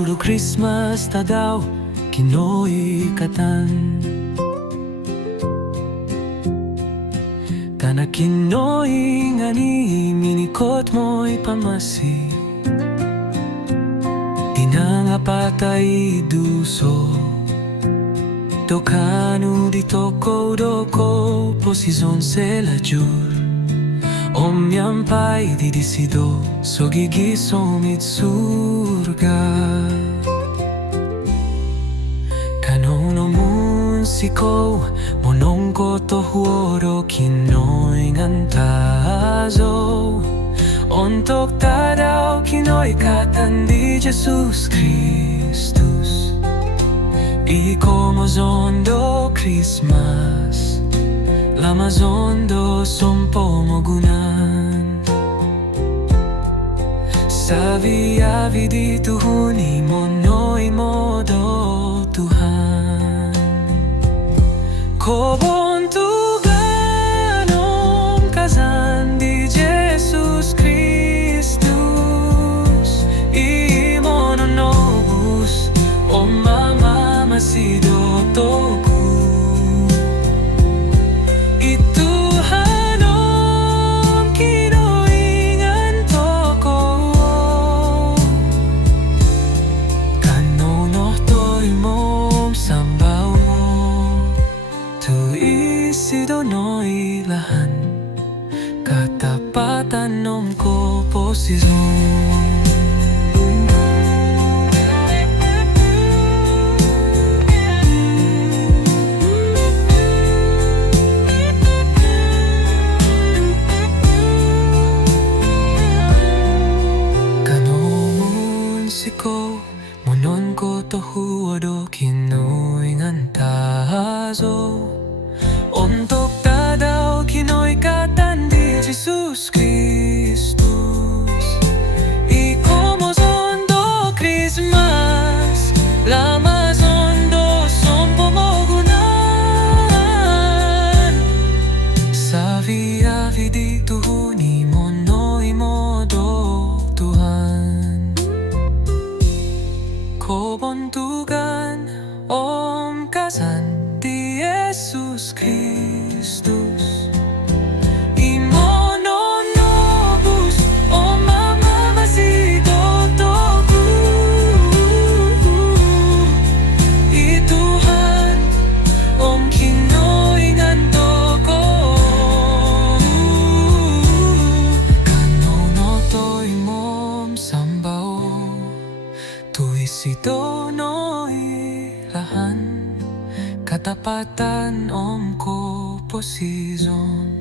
Nuro Christmas ta daw Kinoy katan Kana kinoy nga ni minikot mo'y pamasi Di na nga patay duso Dokanu di toko doko Posizon se la jur Om yampai di disido So gigisom it surga Kanono munsiko Monongko to huoro Kinoy ngantazo Ontok tadaw Kinoy katan di Jesus Christus Iko mozondo Christmas Lamazondo sompo mogunan Savi di tuhuni monoy modo Tuhan Kobon tuganom kazan di Jesus Christus Imononobus O mama masido toku Sidonoy lahan Katapatan nom ko posizon Kanomun siko Monon ko tohuodo Kinoy ngantazo Ontok tadaw Kinoy katan di Jesus Christus Iko mozondo Christmas Lamazondo sompo mogunan Savi di tuhuni monoy modo Tuhan Kobontugan om kazan di Jesus Christus Imononobus O mama masito toku Ituhan Om Kinoy ngantoko Kanonotoy mom sambao Tuisidonoy lahan Katapatan om ko posizon